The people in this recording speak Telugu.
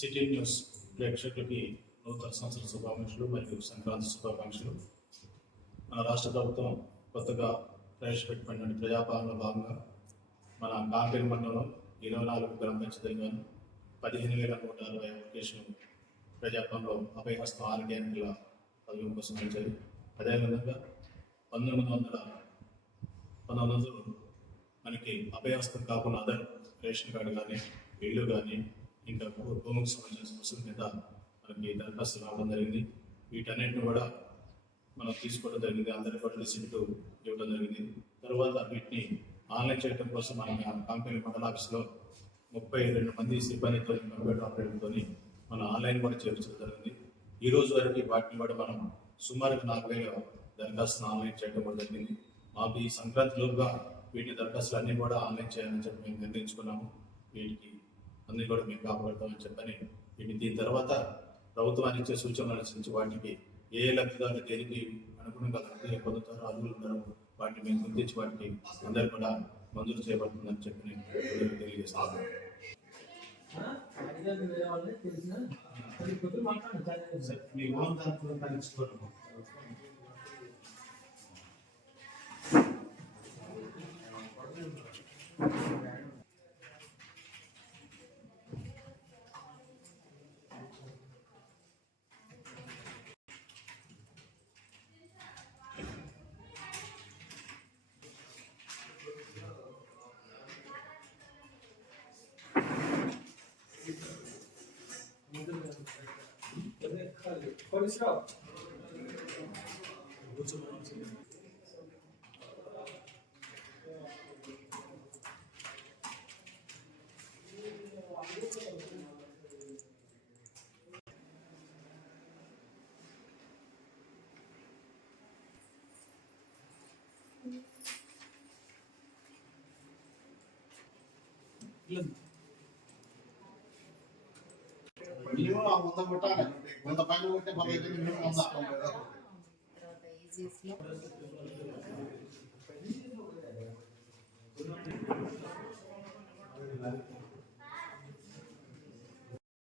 సిటీ న్యూస్ ప్రేక్షకులకి నూతన సంవత్సర శుభాకాంక్షలు మరియు సంక్రాంతి శుభాకాంక్షలు. మన రాష్ట్ర ప్రభుత్వం కొత్తగా ప్రవేశపెట్టిన ప్రజాపాలనలో భాగంగా మన కాంపేరు మండలం ఇరవై నాలుగు గ్రామ పంచాయతీలు పదిహేను వేల నూట అరవై అప్లికేషన్ ప్రజాపాలనలో అభయహస్తం ఆరు గ్యారెంటీల పదవి కోసం వచ్చాయి అదేవిధంగా పంతొమ్మిది వందల పంతొమ్మిది వందలు మనకి అభయహస్తం కాకుండా అదర్ రేషన్ కార్డు కానీ ఇల్లు కానీ ఇంకా భూమికి సంబంధించిన సమస్యల మీద మనకి దరఖాస్తు రావడం జరిగింది. వీటన్నిటిని కూడా మనం తీసుకోవడం జరిగింది. అందరి కూడా రిసిప్ట్ ఇవ్వడం జరిగింది. తర్వాత వీటిని ఆన్లైన్ చేయడం కోసం మన కంపెనీ మండల ఆఫీస్లో ముప్పై రెండు మంది సిబ్బందితో కంప్యూటర్ ఆపరేటర్తో మనం ఆన్లైన్ కూడా చేర్చడం జరిగింది. ఈ రోజు వరకు వాటిని కూడా మనం సుమారుగా నాలుగు వేల దరఖాస్తులు ఆన్లైన్ చేయడం కూడా జరిగింది. మాకు ఈ సంక్రాంతిలోగా వీటి దరఖాస్తులు అన్నీ కూడా ఆన్లైన్ చేయాలని చెప్పి మేము నిర్ణయించుకున్నాము. వీటికి అన్ని కూడా మేము కాపాడుతామని చెప్పని వీటిని దీని తర్వాత ప్రభుత్వానికి ఇచ్చే సూచనలు అనుసరించి వాటికి ఏ లబ్ధిదారులు దేనికి అనుగుణంగా లబ్ధి పొందుతారో అర్హులు వాటిని మేము గుర్తించి వాటికి అందరు కూడా మంజూరు చేయబడుతుందని చెప్పి నేను తెలియజేస్తాను అడిగారు వేరే వాళ్ళే తెలిసిన Polish up. Thank you. Minimum ఆ వంద కొట్టాలి వంద పైన కొట్టే పని అయితే మినిమం వంద తర్వాత ఈజీఎస్లో Thank